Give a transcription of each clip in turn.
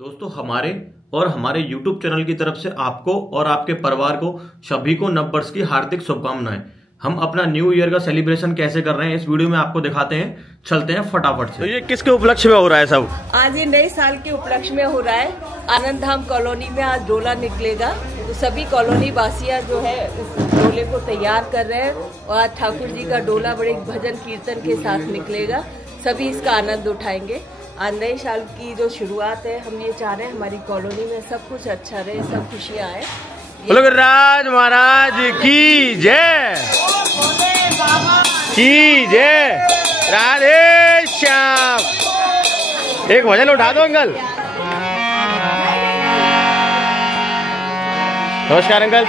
दोस्तों हमारे और हमारे YouTube चैनल की तरफ से आपको और आपके परिवार को सभी को नववर्ष की हार्दिक शुभकामनाएं। हम अपना न्यू ईयर का सेलिब्रेशन कैसे कर रहे हैं इस वीडियो में आपको दिखाते हैं। चलते हैं फटाफट से। तो ये किसके उपलक्ष्य में हो रहा है सब? आज ये नए साल के उपलक्ष्य में हो रहा है। आनंद धाम कॉलोनी में आज डोला निकलेगा, तो सभी कॉलोनी वासियां जो है इस डोले को तैयार कर रहे हैं और आज ठाकुर जी का डोला बड़े भजन कीर्तन के साथ निकलेगा। सभी इसका आनंद उठाएंगे। आज नए साल की जो शुरुआत है, हम ये चाह रहे हैं हमारी कॉलोनी में सब कुछ अच्छा रहे, सब खुशियाँ आए। बोलो राज महाराज की जय, की जय, राधे श्याम। एक भजन उठा दो अंकल। नमस्कार अंकल।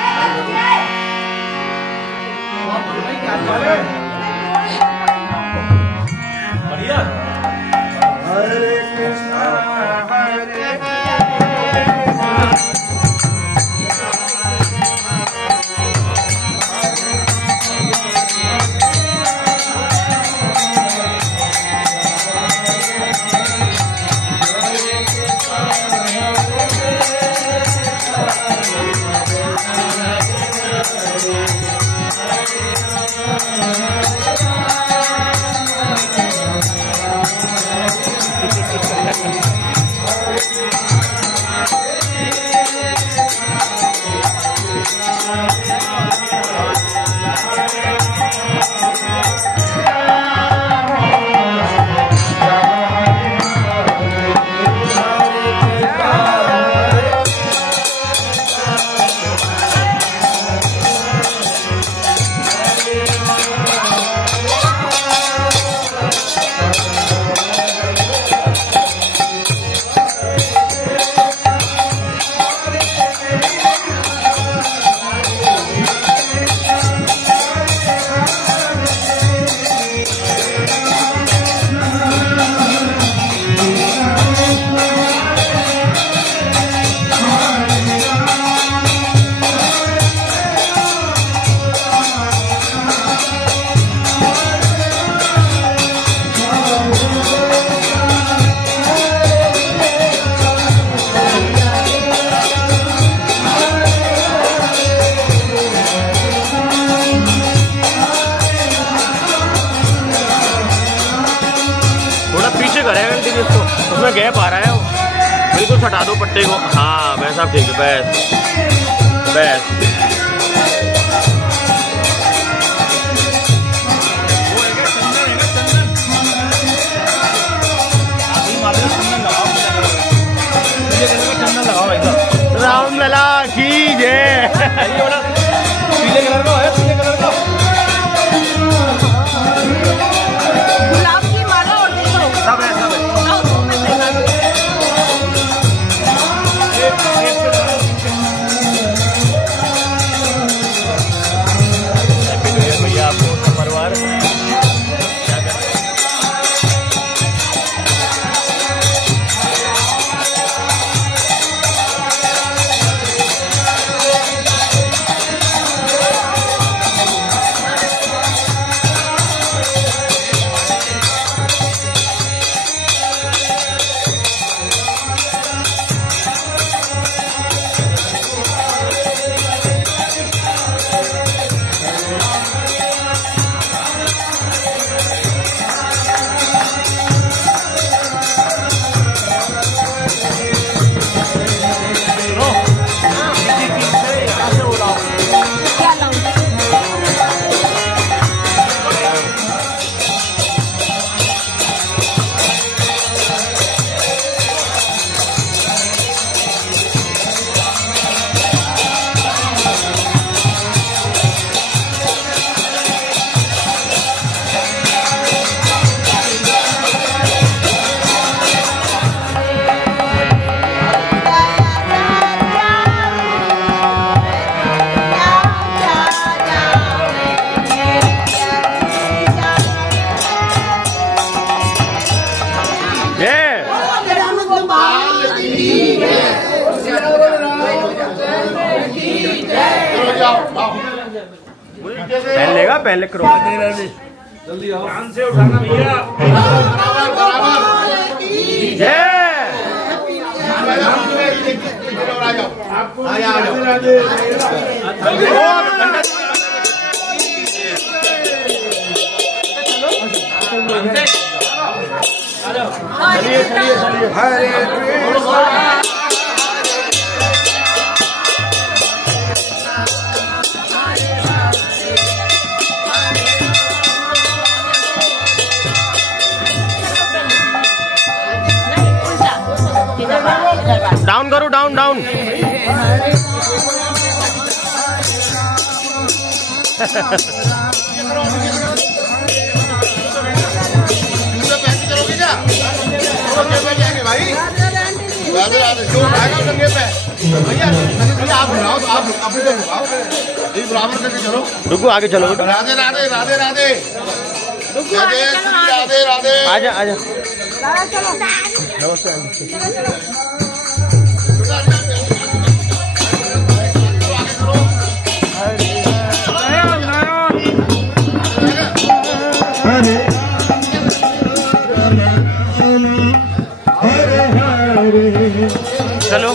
बढ़िया। हरे कृष्णा हरे उसमें गैप आ रहा है, बिल्कुल हटा दो पट्टे को। हाँ वैसा ठीक है, बस बस। राम लला की जय। पीले कलर का है, पीले कलर का गुलाब की माला और देखो सब है, सब है। भैया आपको परिवार पहन लेगा, पहले करो जल्दी आओ, ध्यान से उठाना भैया। जय डाउन करो, डाउन डाउन। राधे राधे जो आएगा डंगे पे भैया आप बुलाओ तो आप अपने से बुलाओ एक बराबर करके चलो। रुको आगे चलो। राधे राधे राधे राधे राधे राधे राधे आजा आजा। चलो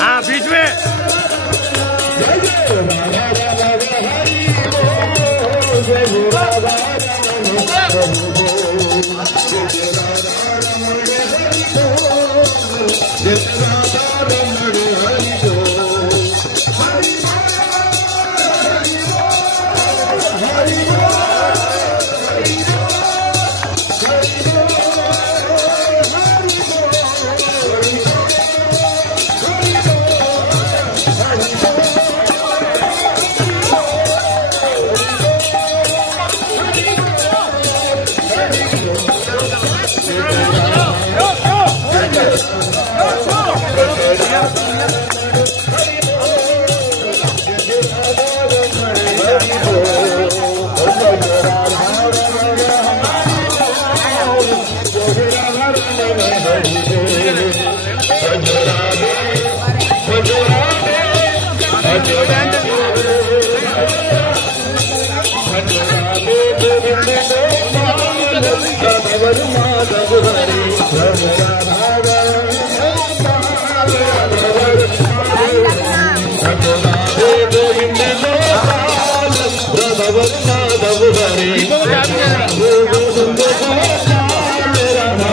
हाँ बीच में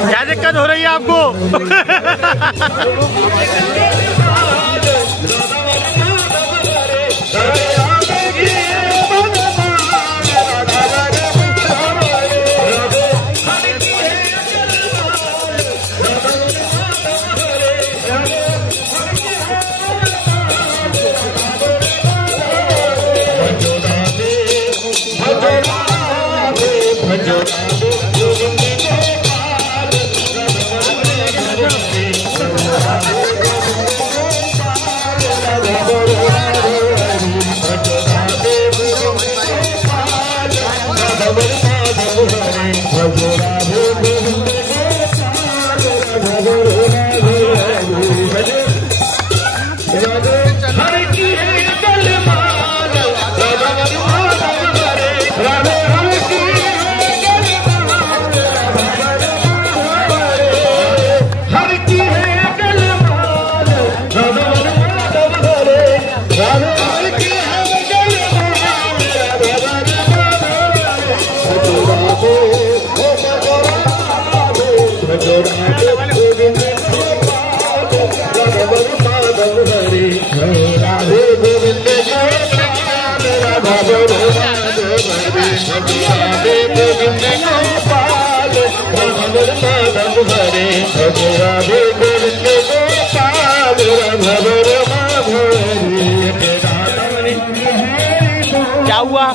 क्या दिक्कत हो रही है आपको? क्या हुआ?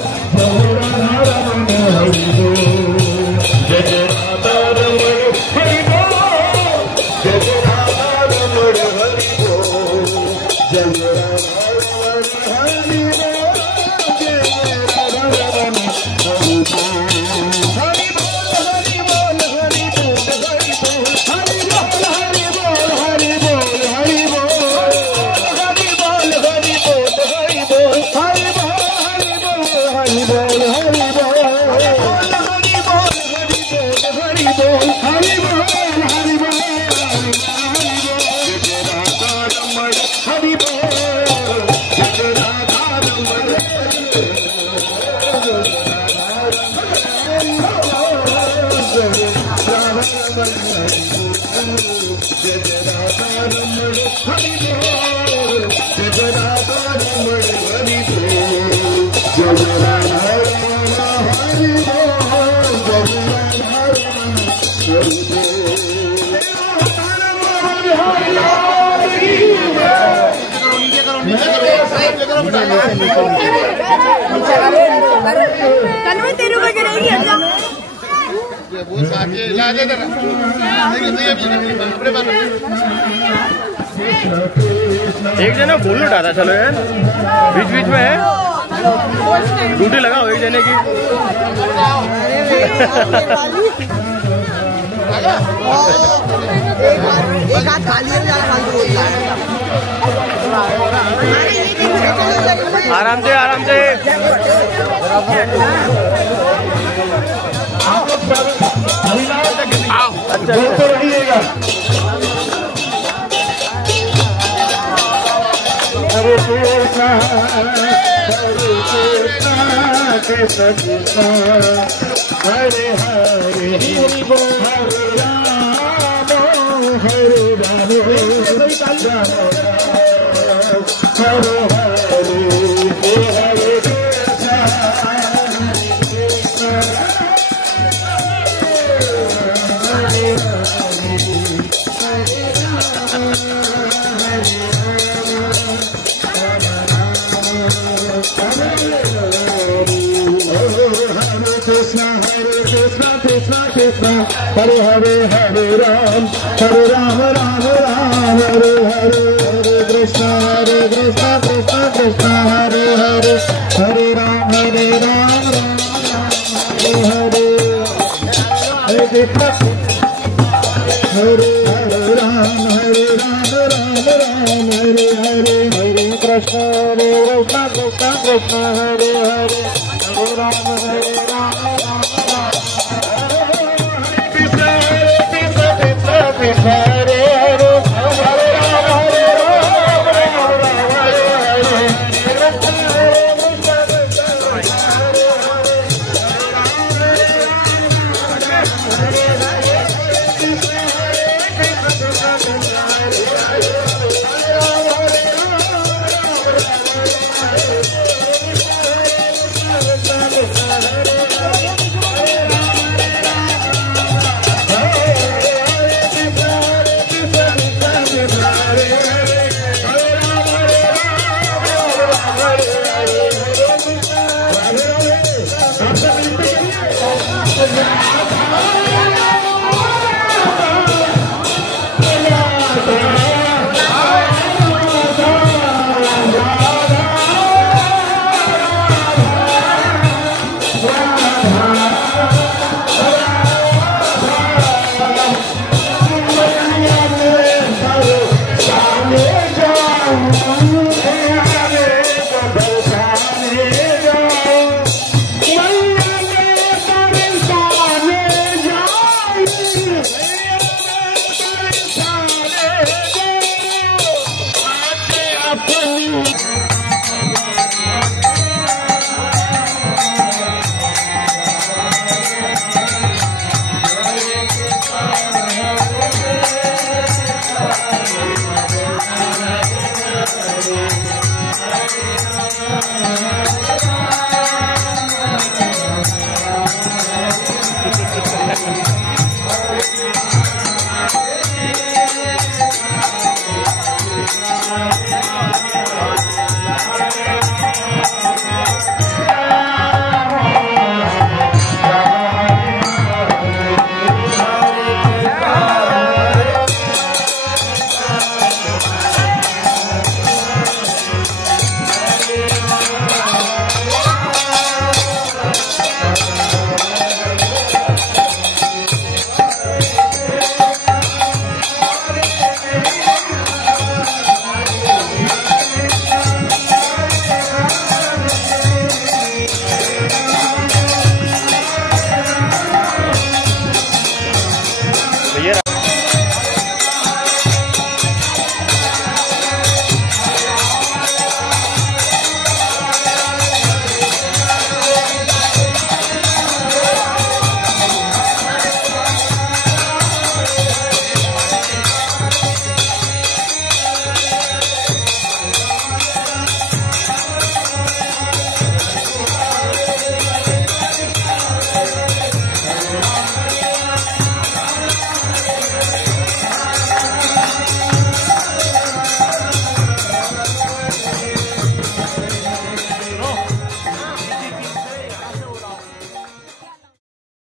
एक जना फूल उठाता चलो यार, बीच बीच में है, ड्यूटी लगाओ एक जने की। एक हाथ खाली है, आराम से आराम से। अच्छा रहिएगा। हरे कृष्णा कृष्णा हरे हरे हरे राम हरे राम हरे हरे हरे हरे हरे राम राम राम हरे हरे हरे कृष्णा कृष्णा कृष्णा हरे हरे हरे राम राम हरे हरे हरे कृष्णा हरे हरे राम राम हरे हरे हरे कृष्णा कृष्णा कृष्णा हरे हरे हरे राम